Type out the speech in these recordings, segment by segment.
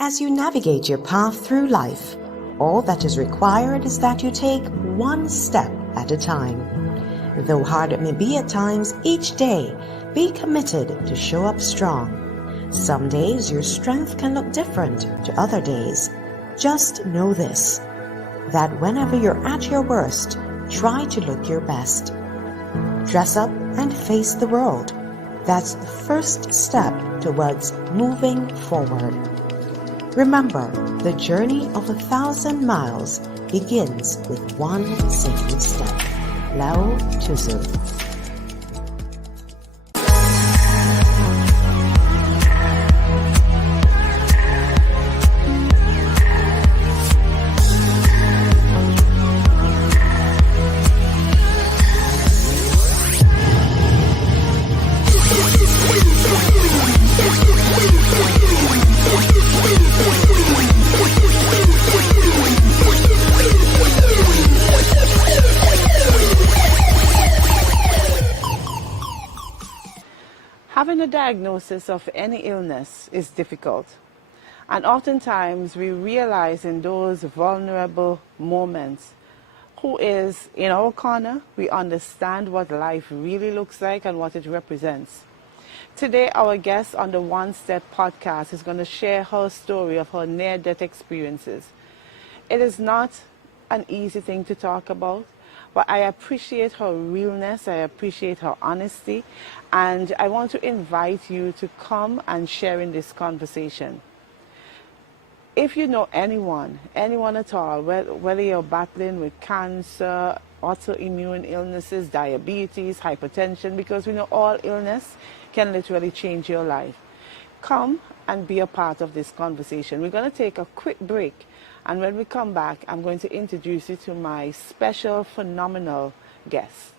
As you navigate your path through life, all that is required is that you take one step at a time. Though hard it may be at times, each day, be committed to show up strong. Some days your strength can look different to other days. Just know this, that whenever you're at your worst, try to look your best. Dress up and face the world. That's the first step towards moving forward. Remember, the journey of 1,000 miles begins with one single step. Lao Tzu. Having a diagnosis of any illness is difficult, and oftentimes we realize in those vulnerable moments who is in our corner. We understand what life really looks like and what it represents. Today, our guest on the One Step podcast is going to share her story of her near-death experiences. It is not an easy thing to talk about, but I appreciate her realness, I appreciate her honesty, and I want to invite you to come and share in this conversation. If you know anyone at all, whether you're battling with cancer, autoimmune illnesses, diabetes, hypertension, because we know all illness can literally change your life, come and be a part of this conversation. We're going to take a quick break. And when we come back, I'm going to introduce you to my special, phenomenal guest.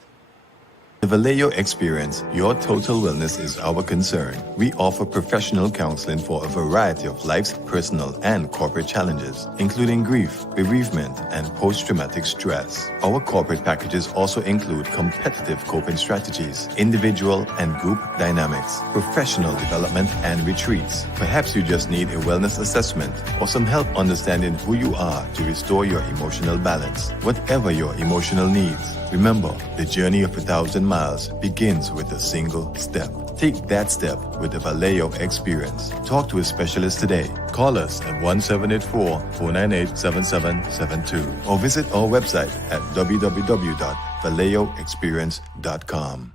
The Vallejo Experience, your total wellness is our concern. We offer professional counseling for a variety of life's personal and corporate challenges, including grief, bereavement, and post-traumatic stress. Our corporate packages also include competitive coping strategies, individual and group dynamics, professional development, and retreats. Perhaps you just need a wellness assessment or some help understanding who you are to restore your emotional balance. Whatever your emotional needs, remember, the journey of 1,000 miles begins with a single step. Take that step with the Vallejo Experience. Talk to a specialist today. Call us at 1-784-498-7772 or visit our website at www.vallejoexperience.com.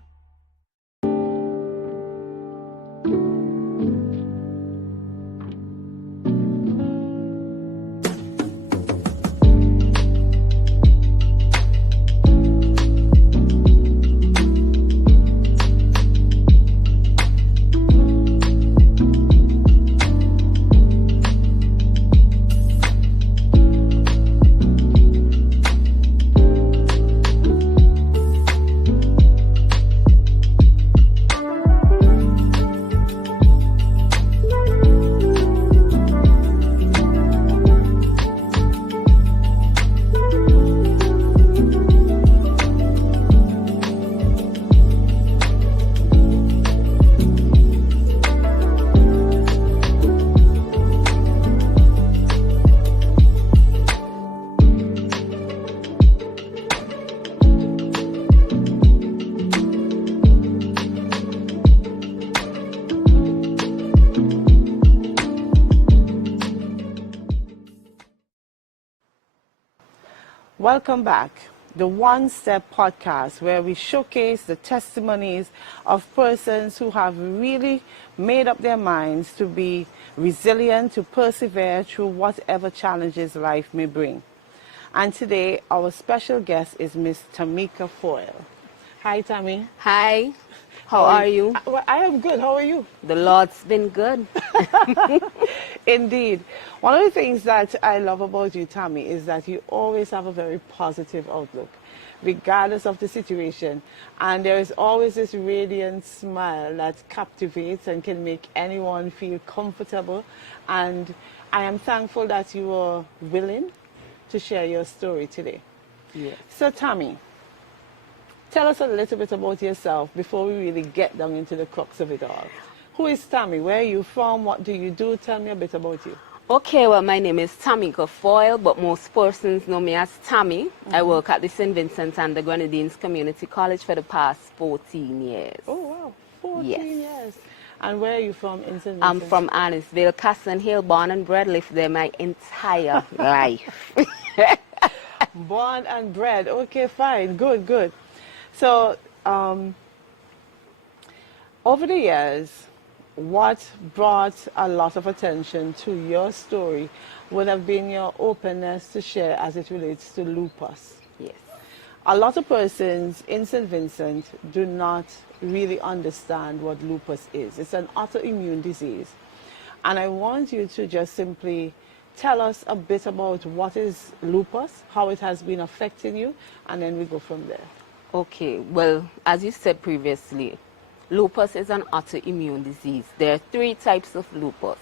Welcome back. The One Step podcast, where we showcase the testimonies of persons who have really made up their minds to be resilient, to persevere through whatever challenges life may bring. And today, our special guest is Miss Tamika Foyle. Hi, Tammy. Hi. How are you? Well, I am good. How are you? The Lord's been good. Indeed. One of the things that I love about you, Tammy, is that you always have a very positive outlook, regardless of the situation. And there is always this radiant smile that captivates and can make anyone feel comfortable. And I am thankful that you are willing to share your story today. Yes. So, Tammy, tell us a little bit about yourself before we really get down into the crux of it all. Who is Tammy? Where are you from? What do you do? Tell me a bit about you. Okay, well, my name is Tamika Foyle, but most persons know me as Tammy. I work at the St. Vincent and the Grenadines Community College for the past 14 years. Oh, wow. 14 Yes. years. And where are you from in St. Vincent? I'm from Annisville, Castle Hill, born and bred, lived there my entire life. Born and bred. Okay, fine. Good, good. So, over the years, what brought a lot of attention to your story would have been your openness to share as it relates to lupus. Yes. A lot of persons in St. Vincent do not really understand what lupus is. It's an autoimmune disease. And I want you to just simply tell us a bit about what is lupus, how it has been affecting you, and then we go from there. Okay, well, as you said previously, lupus is an autoimmune disease. There are 3 types of lupus.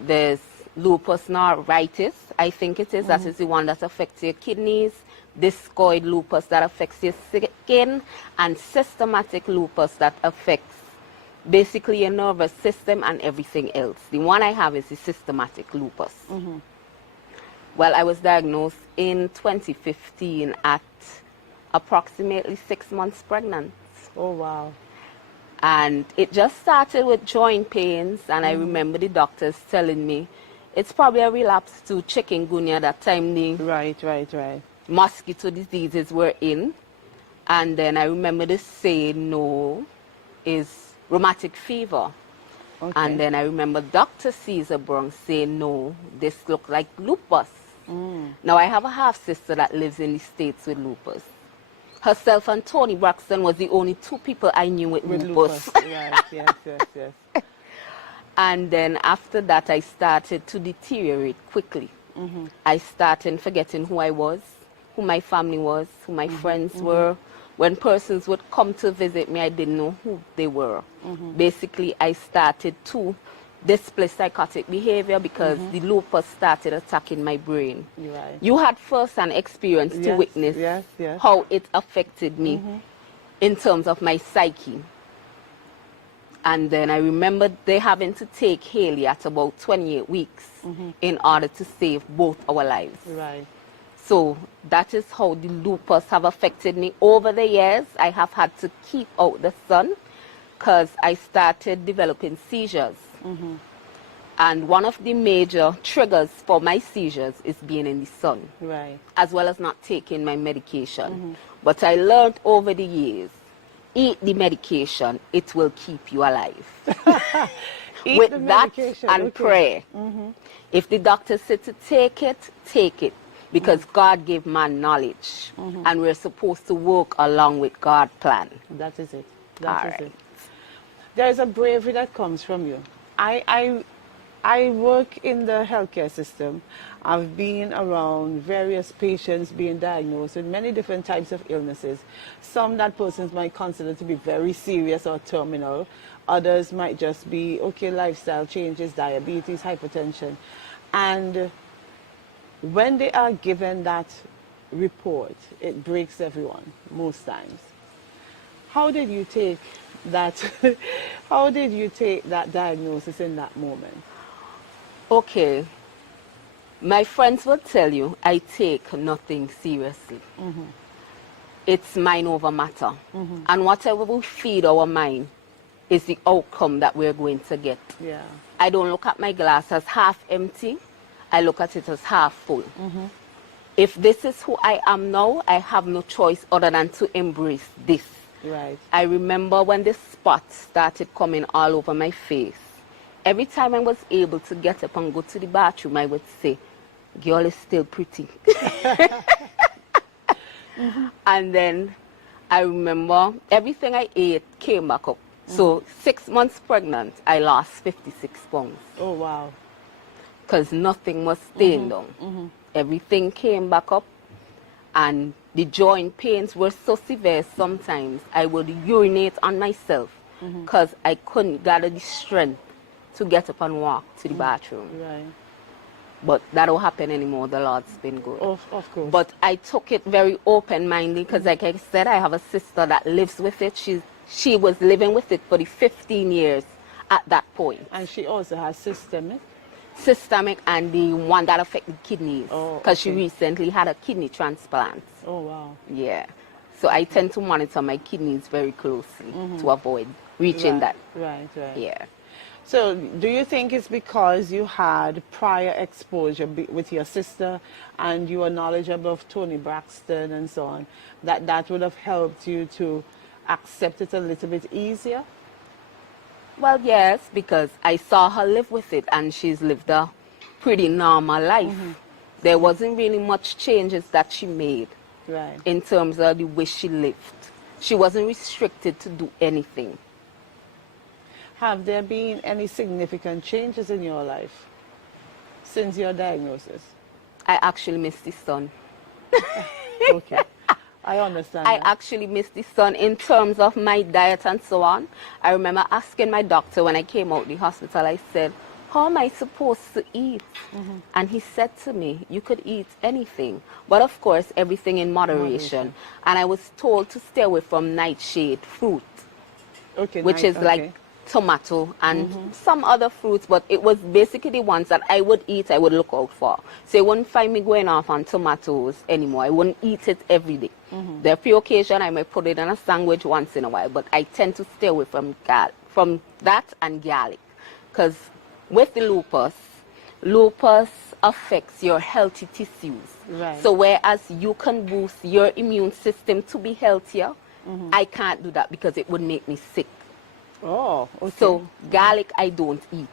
There's lupus nephritis, I think it is. That is the one that affects your kidneys. Discoid lupus that affects your skin. And systematic lupus that affects basically your nervous system and everything else. The one I have is the systematic lupus. Well, I was diagnosed in 2015 at approximately 6 months pregnant. Oh, wow. And it just started with joint pains, and I remember the doctors telling me it's probably a relapse to chikungunya. That time the Right. mosquito diseases were in. And then I remember they saying no is rheumatic fever. Okay. And then I remember Dr. Caesar Brown saying no, this looked like lupus. Now I have a half-sister that lives in the States with lupus. Herself and Tony Braxton was the only 2 people I knew with lupus. Right, yes. And then after that, I started to deteriorate quickly. I started forgetting who I was, who my family was, who my friends were. When persons would come to visit me, I didn't know who they were. Basically, I started to display psychotic behavior because the lupus started attacking my brain. Right. You had first-hand experience to witness yes. how it affected me in terms of my psyche. And then I remember they having to take Haley at about 28 weeks in order to save both our lives. Right. So that is how the lupus have affected me. Over the years, I have had to keep out the sun because I started developing seizures. And one of the major triggers for my seizures is being in the sun. Right. As well as not taking my medication. But I learned over the years, eat the medication, it will keep you alive. With the that medication, and prayer. If the doctor said to take it, take it. Because God gave man knowledge. And we're supposed to work along with God's plan. That is it. All That is right. it. There is a bravery that comes from you. I work in the healthcare system. I've been around various patients being diagnosed with many different types of illnesses. Some that persons might consider to be very serious or terminal. Others might just be, okay, lifestyle changes, diabetes, hypertension. And when they are given that report, it breaks everyone most times. How did you take that? How did you take that diagnosis in that moment? Okay. My friends will tell you I take nothing seriously. It's mind over matter. And whatever we feed our mind is the outcome that we're going to get. Yeah. I don't look at my glass as half empty. I look at it as half full. If this is who I am now, I have no choice other than to embrace this. Right. I remember when the spots started coming all over my face. Every time I was able to get up and go to the bathroom, I would say, girl is still pretty. And then I remember everything I ate came back up. So 6 months pregnant, I lost 56 pounds. Oh, wow. Because nothing was staying down. Everything came back up, and the joint pains were so severe sometimes I would urinate on myself because I couldn't gather the strength to get up and walk to the bathroom. Right. But that don't happen anymore. The Lord's been good. Of course. But I took it very open-mindedly because, like I said, I have a sister that lives with it. She was living with it for the 15 years at that point. And she also has systemic. systemic and the one that affected kidneys. Oh, Because she okay. recently had a kidney transplant. Oh, wow. Yeah. So I tend to monitor my kidneys very closely to avoid reaching that. Right. Yeah. So, do you think it's because you had prior exposure with your sister and you were knowledgeable of Toni Braxton and so on, that would have helped you to accept it a little bit easier? Well, yes, because I saw her live with it and she's lived a pretty normal life. There wasn't really much changes that she made Right. in terms of the way she lived. She wasn't restricted to do anything. Have there been any significant changes in your life since your diagnosis? I actually missed the sun. Okay. I understand. I that. actually missed the sun in terms of my diet and so on. I remember asking my doctor when I came out the hospital, I said, how am I supposed to eat? And he said to me, you could eat anything, but of course everything in moderation. And I was told to stay away from nightshade fruit, Okay. which is like tomato and some other fruits, but it was basically the ones that I would eat, I would look out for. So you wouldn't find me going off on tomatoes anymore. I wouldn't eat it every day. There are few occasions I might put it in a sandwich once in a while, but I tend to stay away from that and garlic. Because with the lupus affects your healthy tissues. Right. So whereas you can boost your immune system to be healthier, I can't do that because it would make me sick. Oh, okay. So garlic I don't eat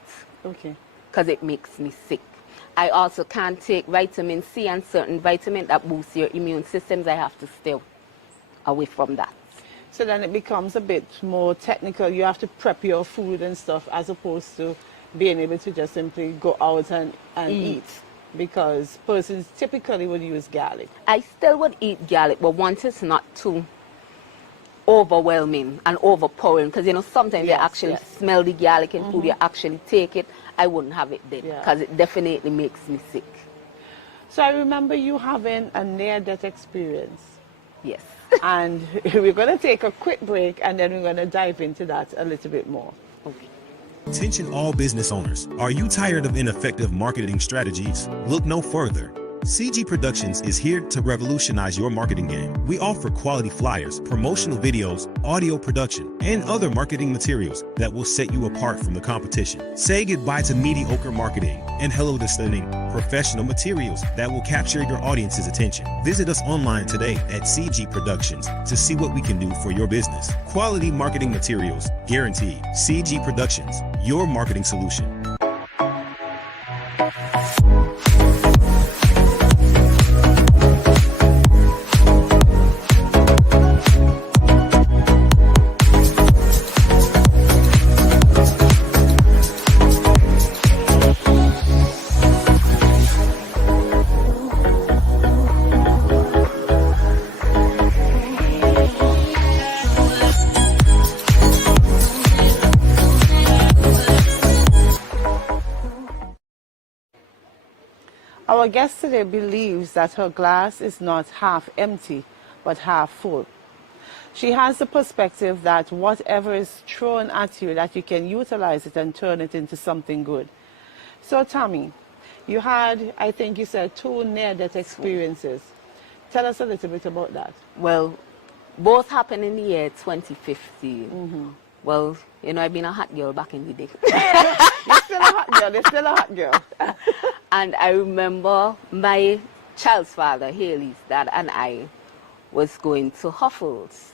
Okay. because it makes me sick. I also can't take vitamin C and certain vitamins that boost your immune systems. I have to stay away from that. So then it becomes a bit more technical. You have to prep your food and stuff as opposed to being able to just simply go out and eat. Because persons typically would use garlic. I still would eat garlic, but once it's not too overwhelming and overpowering, because you know sometimes you actually smell the garlic in food, you actually take it, I wouldn't have it then because it definitely makes me sick. So I remember you having a near-death experience. Yes. And we're going to take a quick break and then we're going to dive into that a little bit more. Okay. Attention all business owners. Are you tired of ineffective marketing strategies? Look no further. CG Productions is here to revolutionize your marketing game. We offer quality flyers, promotional videos, audio production, and other marketing materials that will set you apart from the competition. Say goodbye to mediocre marketing and hello to stunning, professional materials that will capture your audience's attention. Visit us online today at CG Productions to see what we can do for your business. Quality marketing materials, guaranteed. CG Productions, your marketing solution. Our guest today believes that her glass is not half empty, but half full. She has the perspective that whatever is thrown at you, that you can utilize it and turn it into something good. So, Tammy, you had, I think you said, 2 near-death experiences. Tell us a little bit about that. Well, both happened in the year 2015. Well, you know, I've been a hot girl back in the day. You're still a hot girl. You're still a hot girl. And I remember my child's father, Haley's dad, and I was going to Huffles.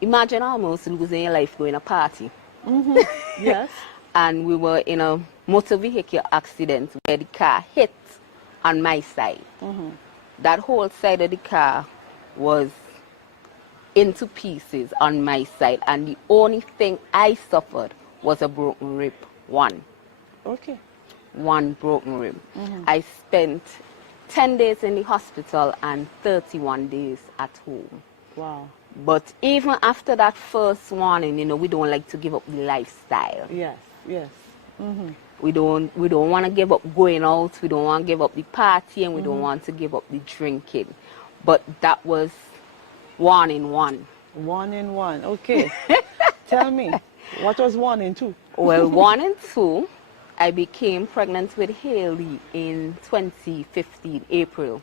Imagine almost losing your life going to a party. Yes. And we were in a motor vehicle accident where the car hit on my side. That whole side of the car was into pieces on my side, and the only thing I suffered was a broken rib. One broken rib. I spent 10 days in the hospital and 31 days at home. Wow. But even after that first warning, you know, we don't like to give up the lifestyle. Yes. We don't want to give up going out, we don't want to give up the party, and we don't want to give up the drinking. But that was 1 in 1. 1 in 1. Okay. Tell me, what was 1 in 2? Well, 1 and 2, I became pregnant with Haley in 2015, April.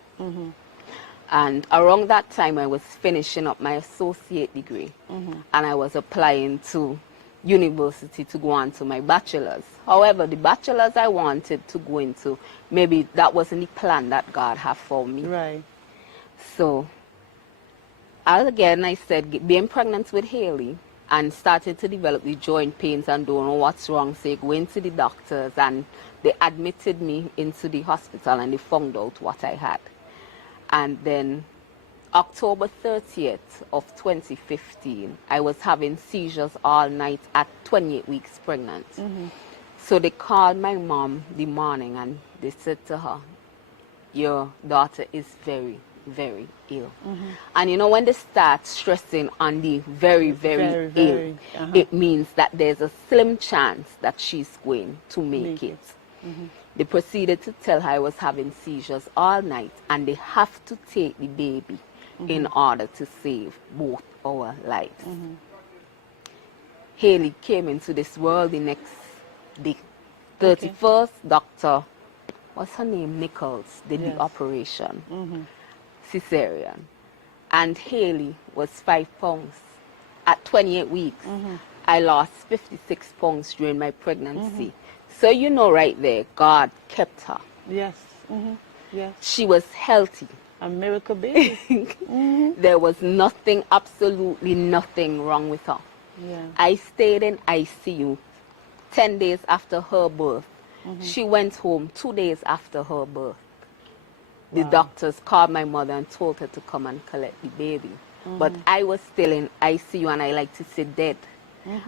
And around that time, I was finishing up my associate degree. And I was applying to university to go on to my bachelor's. However, the bachelor's I wanted to go into, maybe that wasn't the plan that God had for me. Right. So, again, I said, being pregnant with Haley, and started to develop the joint pains and don't know what's wrong. So, going to the doctors, and they admitted me into the hospital, and they found out what I had. And then October 30th of 2015, I was having seizures all night at 28 weeks pregnant. So they called my mom the morning, and they said to her, your daughter is very, very ill. And you know, when they start stressing on the very, very ill, it means that there's a slim chance that she's going to make it. They proceeded to tell her I was having seizures all night, and they have to take the baby in order to save both our lives. Haley came into this world the next day. 31st, Dr. What's her name? Nichols did the operation. Cesarean. And Haley was 5 pounds. At 28 weeks, I lost 56 pounds during my pregnancy. So you know right there, God kept her. Yes. Yes. She was healthy. A miracle baby. There was nothing, absolutely nothing wrong with her. Yeah. I stayed in ICU 10 days after her birth. She went home 2 days after her birth. The doctors called my mother and told her to come and collect the baby. But I was still in ICU, and I like to say dead.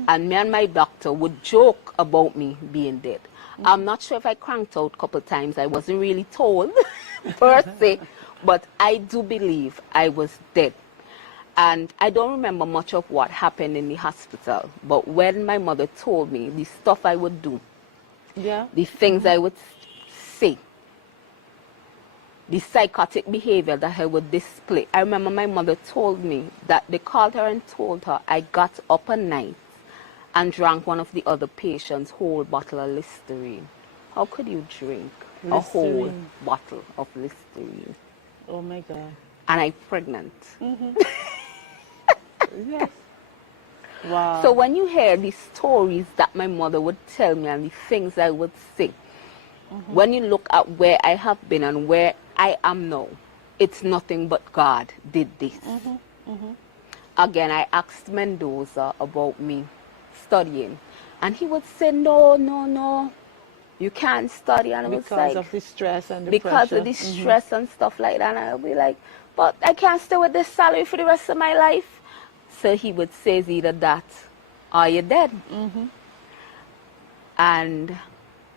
And me and my doctor would joke about me being dead. I'm not sure if I cranked out a couple times. I wasn't really told per se, but I do believe I was dead. And I don't remember much of what happened in the hospital, but when my mother told me the stuff I would do, the things I would say, the psychotic behavior that I would display. I remember my mother told me that they called her and told her I got up at night and drank one of the other patients' whole bottle of Listerine. How could you drink a whole bottle of Listerine? Oh my God. And I'm pregnant. Yes. Wow. So when you hear these stories that my mother would tell me and the things I would say, when you look at where I have been and where I am now, it's nothing but God did this. Again, I asked Mendoza about me studying, and he would say, no, no, no, you can't study. And I was like, because of the stress and the because pressure. of the stress and stuff like that. And I'll be like, but I can't stay with this salary for the rest of my life. So he would say either that or you're dead. And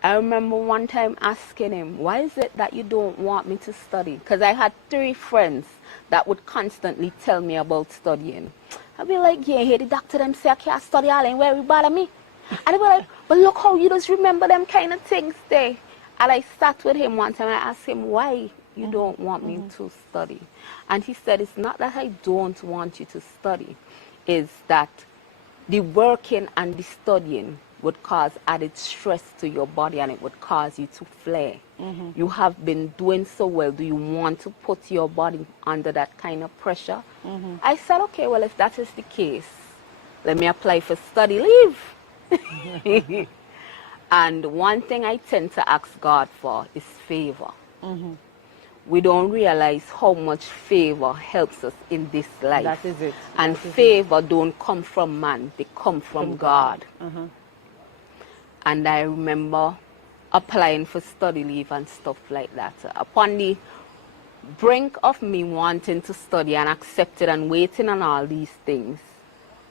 I remember one time asking him, why is it that you don't want me to study? Because I had 3 friends that would constantly tell me about studying. I'd be like, yeah, hey, the doctor them say I can't study, all ain't worry about me. And they'd be like, but look how you just remember them kind of things there. And I sat with him one time and I asked him, why you don't want me to study? And he said, it's not that I don't want you to study. It's that the working and the studying would cause added stress to your body, and it would cause you to flare. You have been doing so well. Do you want to put your body under that kind of pressure? I said, okay, well, if that is the case, let me apply for study leave. And one thing I tend to ask God for is favor. We don't realize how much favor helps us in this life. That is it. And favor don't come from man, they come from God. And I remember applying for study leave and stuff like that. Upon the brink of me wanting to study and accepted and waiting on all these things,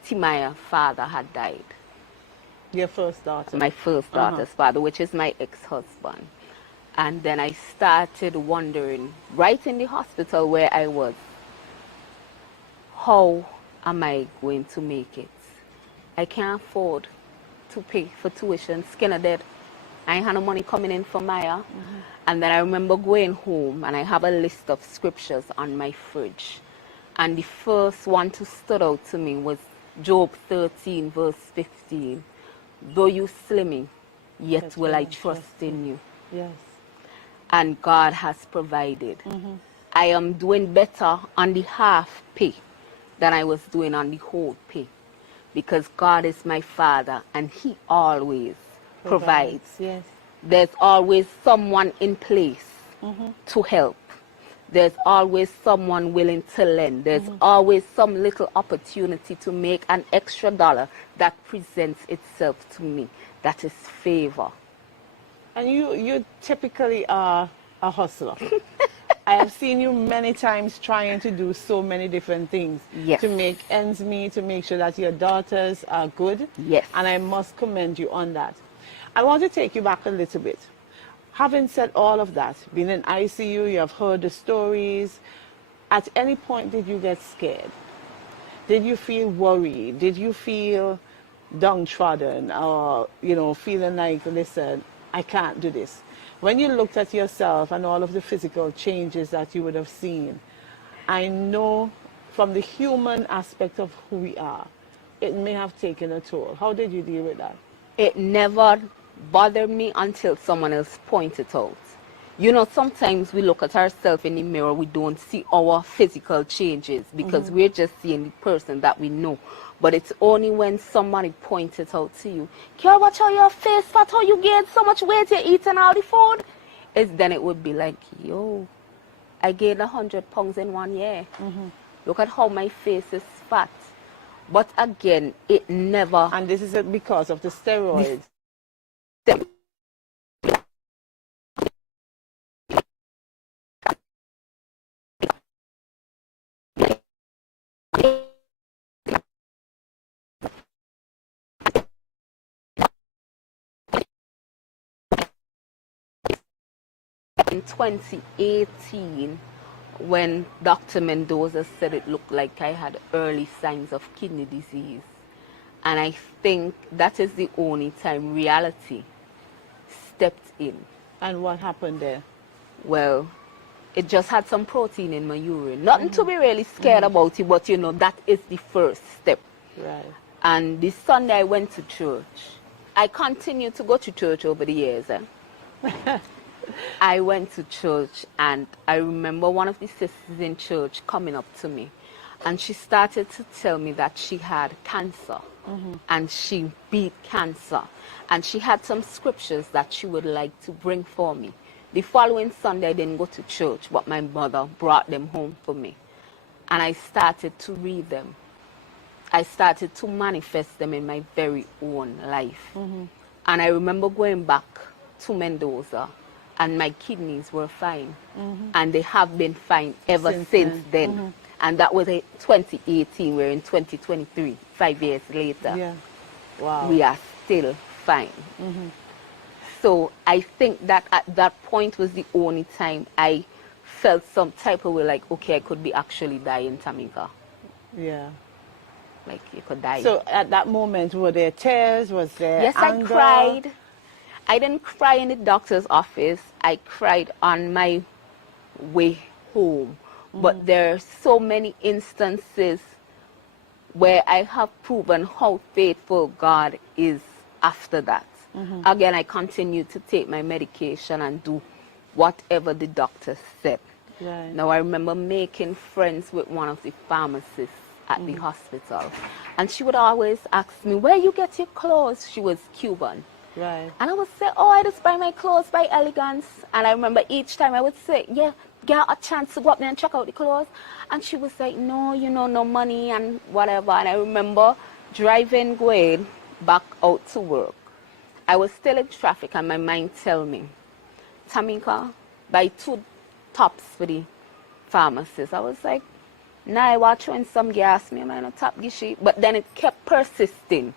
Timaya's father had died. Your first daughter? My first daughter's father, which is my ex-husband. And then I started wondering, right in the hospital where I was, how am I going to make it? I can't afford to pay for tuition, skin of dead. I ain't had no money coming in for Maya. And then I remember going home, and I have a list of scriptures on my fridge. And the first one to stood out to me was Job 13, verse 15. Though you slay me, yet will I trust in you. Yes. And God has provided. I am doing better on the half pay than I was doing on the whole pay, because God is my Father and He always provides. Yes. There's always someone in place to help. There's always someone willing to lend. There's always some little opportunity to make an extra dollar that presents itself to me. That is favor. And you typically are a hustler. I have seen you many times trying to do so many different things to make ends meet, to make sure that your daughters are good. Yes. And I must commend you on that. I want to take you back a little bit. Having said all of that, being in ICU, you have heard the stories. At any point, did you get scared? Did you feel worried? Did you feel downtrodden, or, you know, feeling like, listen, I can't do this? When you looked at yourself and all of the physical changes that you would have seen, I know from the human aspect of who we are, it may have taken a toll. How did you deal with that? It never bothered me until someone else pointed it out. You know, sometimes we look at ourselves in the mirror, we don't see our physical changes because we're just seeing the person that we know. But it's only when somebody points it out to you, care watch how your face fat, how you gained so much weight, you're eating all the food. Then it would be like, yo, I gained 100 pounds in 1 year. Look at how my face is fat. But again, it never... And this is because of the steroids. In 2018, when Dr. Mendoza said it looked like I had early signs of kidney disease, and I think that is the only time reality stepped in. And what happened there? Well, it just had some protein in my urine. Nothing to be really scared about it, but you know, that is the first step. Right. And this Sunday I went to church. I continued to go to church over the years. I went to church, and I remember one of the sisters in church coming up to me, and she started to tell me that she had cancer, and she beat cancer, and she had some scriptures that she would like to bring for me. The following Sunday I didn't go to church, but my mother brought them home for me, and I started to read them. I started to manifest them in my very own life. And I remember going back to Mendoza, and my kidneys were fine. And they have been fine ever since then. And that was in 2018. We're in 2023, 5 years later. Yeah. Wow. We are still fine. So I think that at that point was the only time I felt some type of way, like, okay, I could be actually dying, Tamika. Yeah. Like, you could die. So at that moment, were there tears? Was there Yes, anger? I cried. I didn't cry in the doctor's office. I cried on my way home. But there are so many instances where I have proven how faithful God is after that. Again, I continued to take my medication and do whatever the doctor said. Right. Now, I remember making friends with one of the pharmacists at the hospital. And she would always ask me, where you get your clothes? She was Cuban. Right. And I would say, oh, I just buy my clothes by Elegance. And I remember each time I would say, yeah, get a chance to go up there and check out the clothes. And she was like, no, you know, no money and whatever. And I remember driving Gwen back out to work. I was still in traffic and my mind tell me, Tamika, buy 2 tops for the pharmacist. I was like, nah, I was throwing some gas, me, I'm not top gishy. But then it kept persisting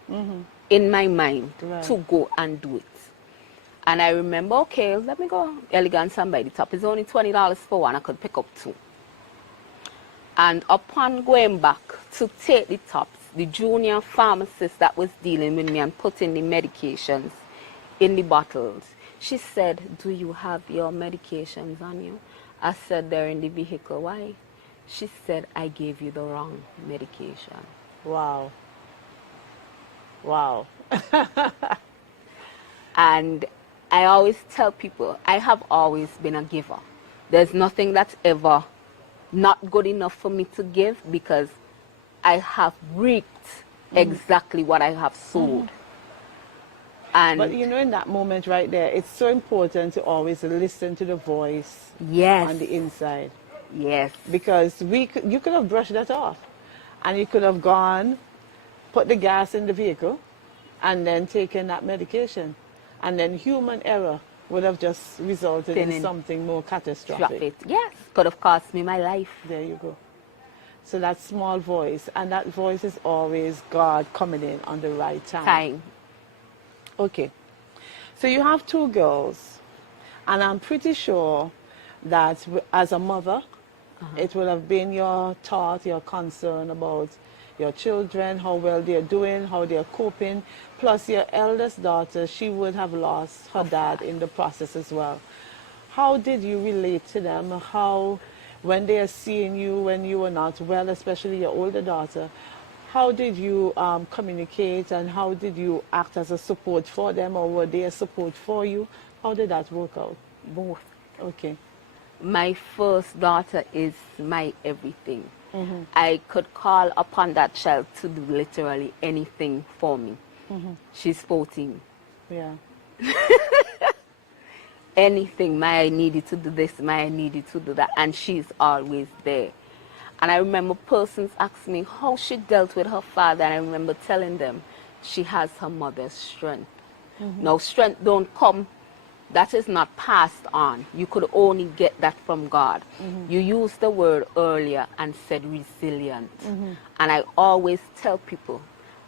in my mind to go and do it. And I remember, okay, let me go Elegance and buy the top. It's only $20 for one. I could pick up 2. And upon going back to take the tops, the junior pharmacist that was dealing with me and putting the medications in the bottles, she said, do you have your medications on you? I said, they're in the vehicle. Why? She said, I gave you the wrong medication. Wow. Wow. And I always tell people, I have always been a giver. There's nothing that's ever not good enough for me to give, because I have reaped exactly what I have sowed. And But you know, in that moment right there, it's so important to always listen to the voice yes, on the inside. yes, Because you could have brushed that off, and you could have gone, put the gas in the vehicle, and then taken that medication. And then human error would have just resulted in something more catastrophic. Yes, could have cost me my life. There you go. So that small voice, and that voice is always God coming in on the right time. Okay. So you have 2 girls, and I'm pretty sure that as a mother, it will have been your thought, your concern about your children, how well they're doing, how they're coping. Plus your eldest daughter, she would have lost her dad in the process as well. How did you relate to them? How, when they are seeing you when you were not well, especially your older daughter, how did you communicate, and how did you act as a support for them, or were they a support for you? How did that work out? Both. Okay. My first daughter is my everything. I could call upon that child to do literally anything for me. She's 14. Yeah. Anything, I needed to do this, I needed to do that, and she's always there. And I remember persons asking me how she dealt with her father, and I remember telling them she has her mother's strength. Now, strength don't come, that is not passed on. You could only get that from God. You used the word earlier and said resilient. And I always tell people,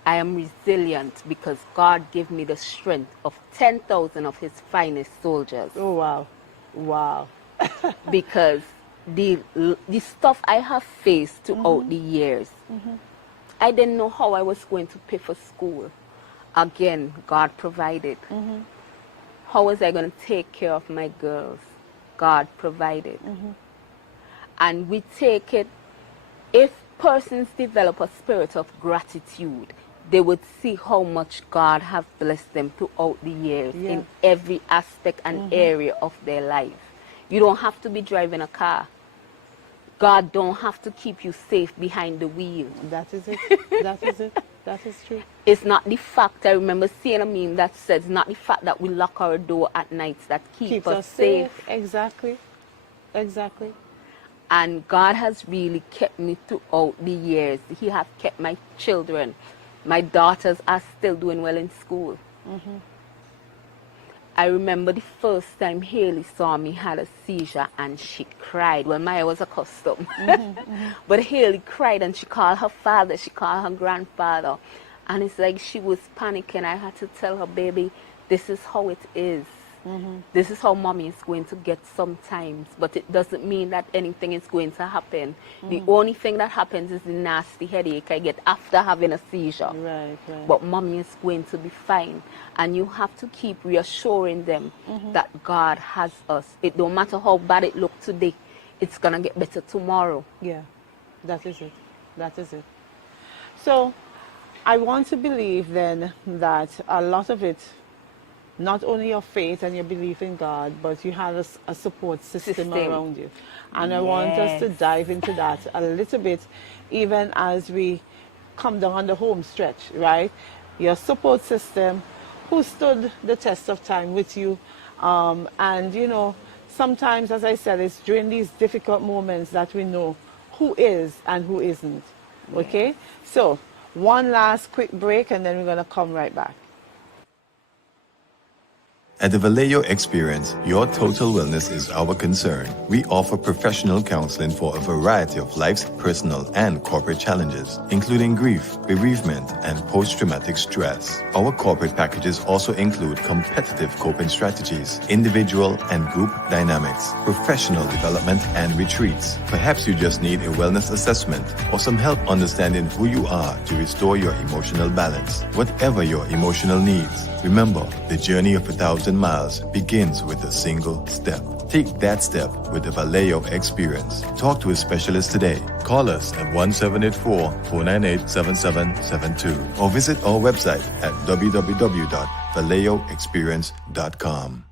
I am resilient because God gave me the strength of 10,000 of his finest soldiers. Oh, wow. Wow. Because the stuff I have faced throughout the years, I didn't know how I was going to pay for school. Again, God provided. How was I going to take care of my girls? God provided. And we take it, if persons develop a spirit of gratitude, they would see how much God has blessed them throughout the years in every aspect and area of their life. You don't have to be driving a car. God don't have to keep you safe behind the wheel. That is it. That is it. That is true. It's not the fact, I remember seeing a meme that says, not the fact that we lock our door at night that keeps us safe. Exactly. Exactly. And God has really kept me throughout the years. He has kept my children. My daughters are still doing well in school. I remember the first time Haley saw me had a seizure and she cried. Well, Maya was accustomed. But Haley cried and she called her father, she called her grandfather. And it's like she was panicking. I had to tell her, baby, this is how it is. This is how mommy is going to get sometimes. But it doesn't mean that anything is going to happen. The only thing that happens is the nasty headache I get after having a seizure. Right. But mommy is going to be fine. And you have to keep reassuring them that God has us. It don't matter how bad it looks today. It's going to get better tomorrow. Yeah, that is it. That is it. So I want to believe then that a lot of it, not only your faith and your belief in God, but you had a support system around you. And I want us to dive into that a little bit, even as we come down the home stretch, right? Your support system, who stood the test of time with you. And, you know, sometimes, as I said, it's during these difficult moments that we know who is and who isn't. Okay? So, one last quick break, and then we're going to come right back. At the Vallejo Experience, your total wellness is our concern. We offer professional counseling for a variety of life's personal and corporate challenges, including grief, bereavement, and post-traumatic stress. Our corporate packages also include competitive coping strategies, individual and group dynamics, professional development, and retreats. Perhaps you just need a wellness assessment or some help understanding who you are to restore your emotional balance. Whatever your emotional needs, Remember, the journey of 1,000 miles begins with a single step. Take that step with the Vallejo experience. Talk to a specialist today. Call us at 1-784-498-7772 or visit our website at www.vallejoexperience.com.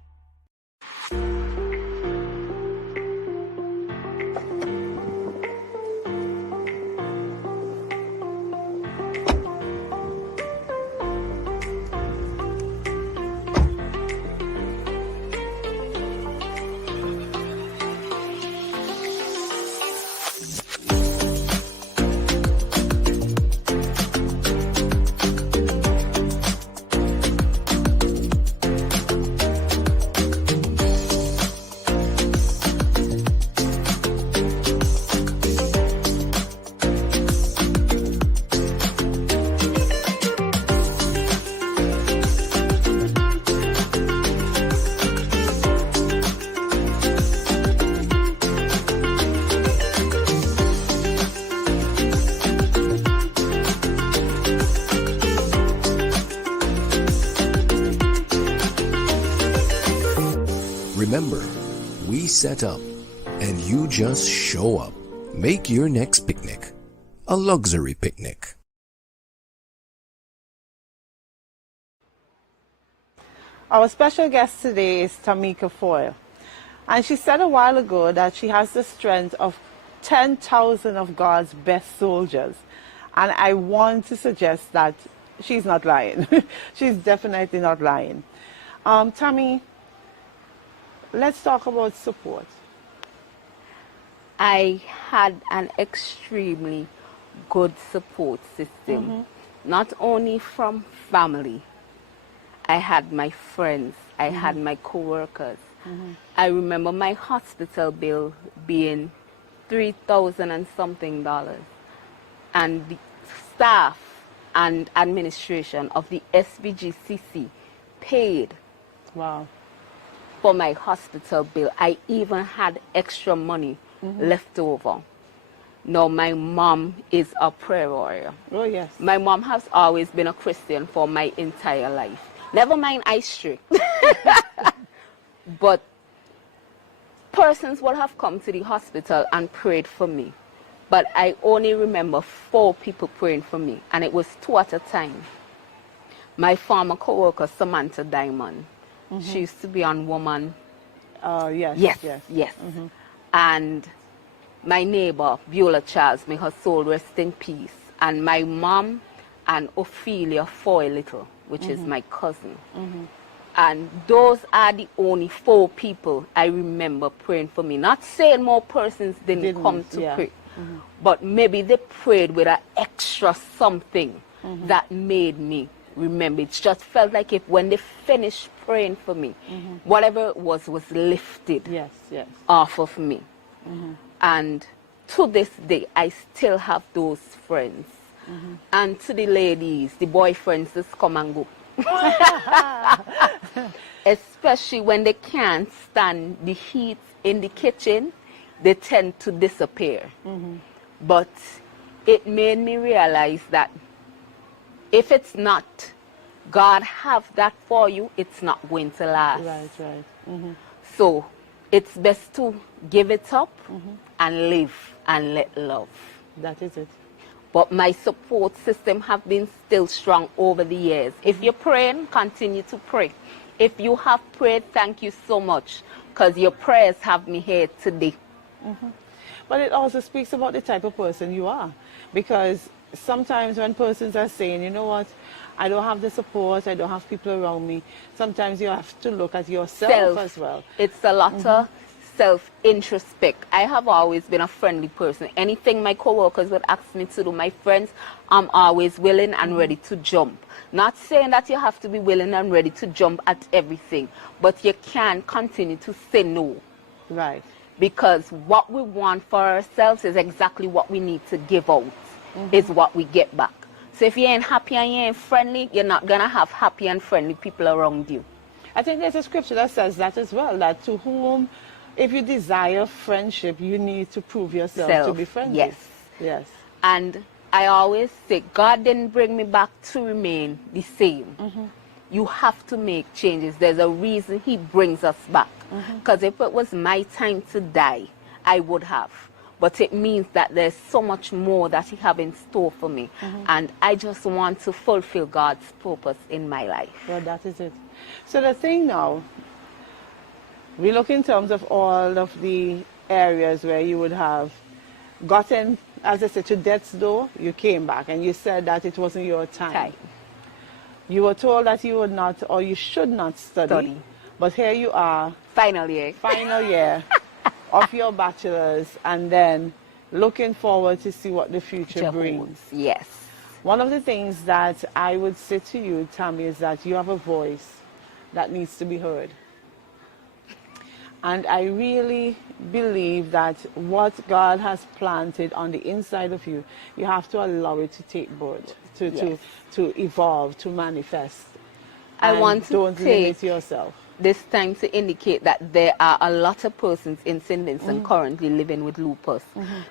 Remember, we set up and you just show up. Make your next picnic a luxury picnic. Our special guest today is Tamika Foyle. And she said a while ago that she has the strength of 10,000 of God's best soldiers. And I want to suggest that she's not lying. She's definitely not lying. Tammy, let's talk about support. I had an extremely good support system, not only from family. I had my friends, I had my co-workers. I remember my hospital bill being $3,000 and something, and the staff and administration of the SBGCC paid for my hospital bill. I even had extra money left over. Now my mom is a prayer warrior. Oh yes. My mom has always been a Christian for my entire life. Never mind I stray. But persons would have come to the hospital and prayed for me. But I only remember 4 people praying for me, and it was 2 at a time. My former co-worker, Samantha Diamond, she used to be on Woman. Yes. And my neighbor, Beulah Charles, may her soul rest in peace. And my mom and Ophelia Foyle Little, which is my cousin. And those are the only 4 people I remember praying for me. Not saying more persons didn't come to pray, but maybe they prayed with an extra something that made me remember. It just felt like if when they finished praying for me, whatever it was lifted off of me. And to this day, I still have those friends. And to the ladies, the boyfriends just come and go. Especially when they can't stand the heat in the kitchen, they tend to disappear. But it made me realize that if it's not God have that for you, it's not going to last. Right. So it's best to give it up and live and let love. That is it. But my support system have been still strong over the years. If you're praying, continue to pray. If you have prayed, thank you so much, because your prayers have me here today. But it also speaks about the type of person you are. Because sometimes when persons are saying, you know what, I don't have the support, I don't have people around me, sometimes you have to look at yourself as well. It's a lot of self-introspect. I have always been a friendly person. Anything my co-workers would ask me to do, my friends, I'm always willing and ready to jump. Not saying that you have to be willing and ready to jump at everything, but you can continue to say no. Right. Because what we want for ourselves is exactly what we need to give out, is what we get back. So if you ain't happy and you ain't friendly, you're not going to have happy and friendly people around you. I think there's a scripture that says that as well, that to whom, if you desire friendship, you need to prove yourself to be friendly. Yes. And I always say, God didn't bring me back to remain the same. you have to make changes. There's a reason he brings us back. Because if it was my time to die, I would have. But it means that there's so much more that he have in store for me. And I just want to fulfill God's purpose in my life. Well, that is it. So the thing now, we look in terms of all of the areas where you would have gotten, as I said, to death's door, you came back and you said that it wasn't your time. You were told that you would not, or you should not study. But here you are. Final year. Final year of your bachelor's, and then looking forward to see what the future brings. Yes. One of the things that I would say to you, Tammy, is that you have a voice that needs to be heard. And I really believe that what God has planted on the inside of you, you have to allow it to take birth, to evolve, to manifest. I And want to don't limit yourself. This time to indicate that there are a lot of persons in St. Vincent currently living with lupus.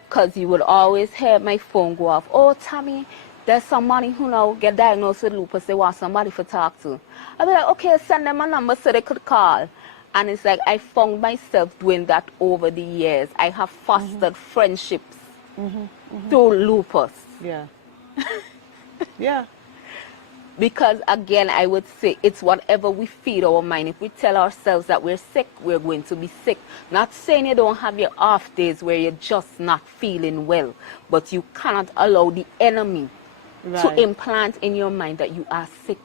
Because you would always hear my phone go off, oh, Tammy, there's somebody who now get diagnosed with lupus, they want somebody to talk to. I'll be like, okay, send them a number so they could call. And it's like I found myself doing that over the years. I have fostered friendships through lupus. Yeah. Yeah. Because again, I would say it's whatever we feed our mind. If we tell ourselves that we're sick, we're going to be sick. Not saying you don't have your off days where you're just not feeling well, but you cannot allow the enemy to implant in your mind that you are sick.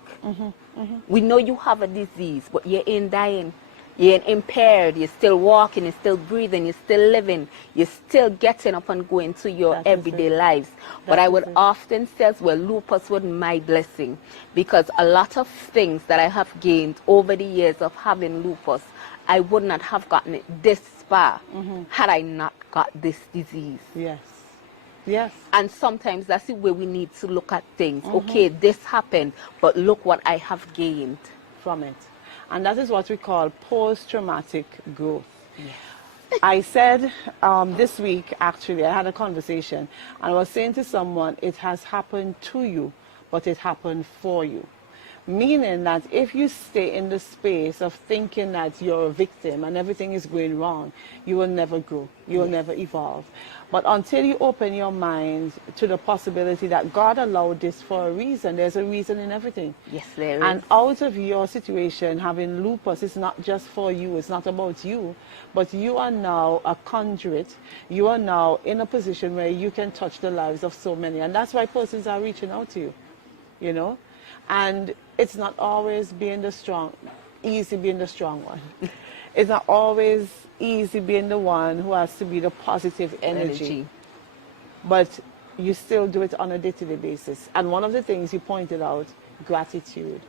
We know you have a disease, but you ain't dying. You ain't impaired. You're still walking. You're still breathing. You're still living. You're still getting up and going to your everyday lives. But I would often say as well, lupus was my blessing, because a lot of things that I have gained over the years of having lupus, I would not have gotten it this far had I not got this disease. Yes. Yes. And sometimes that's the way we need to look at things. Okay, this happened, but look what I have gained from it. And that is what we call post-traumatic growth. Yes. I said this week, actually, I had a conversation, and I was saying to someone, it has happened to you, but it happened for you. Meaning that if you stay in the space of thinking that you're a victim and everything is going wrong, you will never grow, you will never evolve. But until you open your mind to the possibility that God allowed this for a reason, there's a reason in everything. Yes, there is. And out of your situation, having lupus, it's not just for you, it's not about you, but you are now a conduit. You are now in a position where you can touch the lives of so many. And that's why persons are reaching out to you, you know? And it's not always easy being the strong one. It's not always easy being the one who has to be the positive energy. But you still do it on a day-to-day basis. And one of the things you pointed out, gratitude.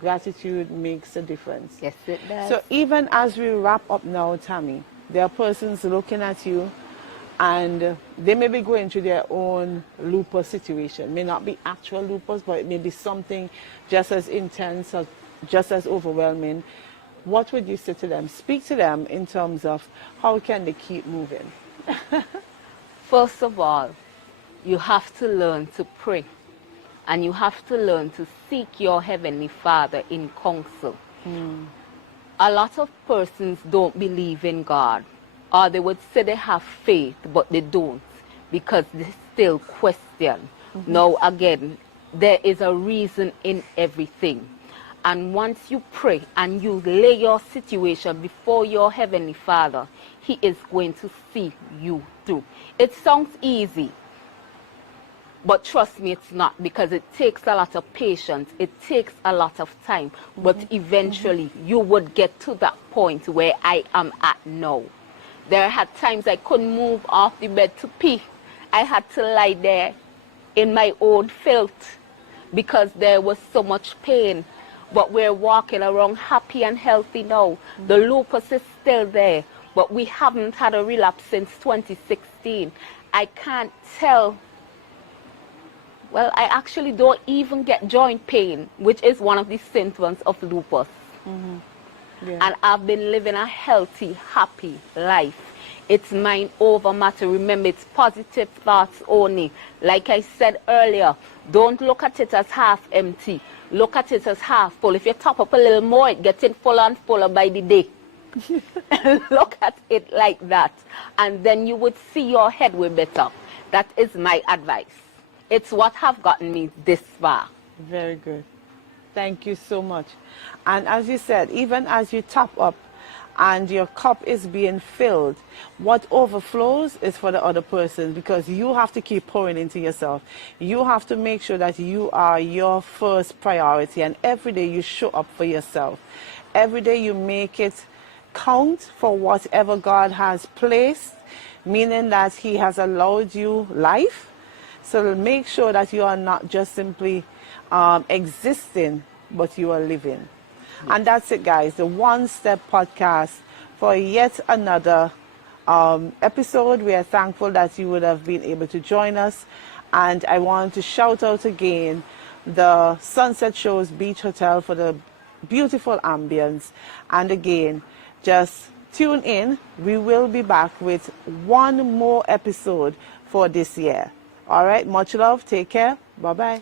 Gratitude makes a difference. Yes, it does. So even as we wrap up now, Tammy, there are persons looking at you, and they may be going through their own lupus situation. May not be actual lupus, but it may be something just as intense, or just as overwhelming. What would you say to them? Speak to them in terms of how can they keep moving? First of all, you have to learn to pray. And you have to learn to seek your Heavenly Father in counsel. A lot of persons don't believe in God. Or they would say they have faith, but they don't, because they still question. Now, again, there is a reason in everything. And once you pray and you lay your situation before your Heavenly Father, He is going to see you through. It sounds easy, but trust me, it's not, because it takes a lot of patience. It takes a lot of time. But eventually, you would get to that point where I am at now. There had times I couldn't move off the bed to pee. I had to lie there in my own filth because there was so much pain. But we're walking around happy and healthy now. The lupus is still there, but we haven't had a relapse since 2016. I can't tell. Well, I actually don't even get joint pain, which is one of the symptoms of lupus. Yeah. And I've been living a healthy, happy life. It's mind over matter. Remember, it's positive thoughts only. Like I said earlier, don't look at it as half empty. look at it as half full. If you top up a little more, it gets fuller and fuller by the day. Look at it like that, and then you would see your head way better. That is my advice. It's what have gotten me this far. Very good. Thank you so much. And as you said, even as you top up and your cup is being filled, what overflows is for the other person, because you have to keep pouring into yourself. You have to make sure that you are your first priority, and every day you show up for yourself. Every day you make it count for whatever God has placed, meaning that He has allowed you life. So make sure that you are not just simply existing, but you are living. And that's it, guys. The One Step Podcast for yet another episode. We are thankful that you would have been able to join us. And I want to shout out again the Sunset Shores Beach Hotel for the beautiful ambience. And again, just tune in. We will be back with one more episode for this year. All right. Much love. Take care. Bye-bye.